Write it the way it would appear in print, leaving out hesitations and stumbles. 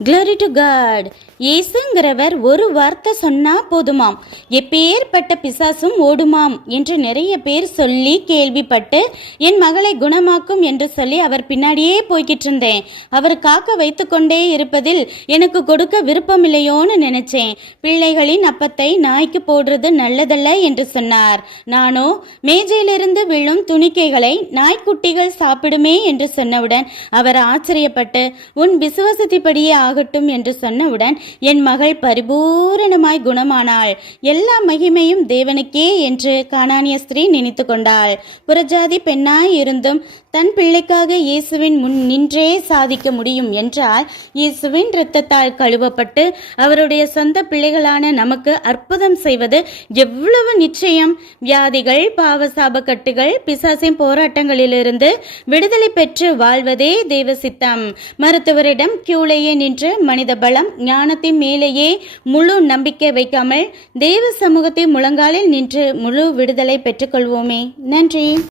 Glory to God. இயேசுங்கிறவர் ஒரு வார்த்தை சொன்னா போதுமாம், எப்பேற்பட்ட பிசாசும் ஓடுமாம் என்று நிறைய பேர் சொல்லி கேள்விப்பட்டு என் மகளை குணமாக்கும் என்று சொல்லி அவர் பின்னாடியே போய்கிட்டு இருந்தேன். அவர் காக்க வைத்து கொண்டே இருப்பதில் எனக்கு கொடுக்க விருப்பமில்லையோன்னு நினைச்சேன். பிள்ளைகளின் அப்பத்தை நாய்க்கு போடுறது நல்லதல்ல என்று சொன்னார். நானோ மேஜையிலிருந்து விழும் துணிக்கைகளை நாய்க்குட்டிகள் சாப்பிடுமே என்று சொன்னவுடன் அவர் ஆச்சரியப்பட்டு உன் விசுவாசத்தின்படியே ஆகட்டும் என்று சொன்னவுடன் என் மகள் பரிபூரணமாய் குணமானாள். எல்லா மகிமையும் தேவனுக்கே என்று கானானிய ஸ்திரீ நினைத்து கொண்டாள். புறஜாதி பெண்ணாய் இருந்தும் தன் பிள்ளைக்காக இயேசுவின் முன் நின்றே சாதிக்க முடியும் என்றால் இயேசுவின் இரத்தத்தால் கழுவப்பட்டு அவருடைய சொந்த பிள்ளைகளான நமக்கு அற்புதம் செய்வது எவ்வளவு நிச்சயம். வியாதிகள், பாவசாப கட்டுகள், பிசாசின் போராட்டங்களிலிருந்து விடுதலை பெற்று வாழ்வதே தேவ சித்தம். மருத்துவரிடம் கியூலேயே நின்று மனித பலம் ஞானத்தின் மேலேயே முழு நம்பிக்கை வைக்காமல் தேவ சமூகத்தை முழங்காலில் நின்று முழு விடுதலை பெற்றுக்கொள்வோமே. நன்றி.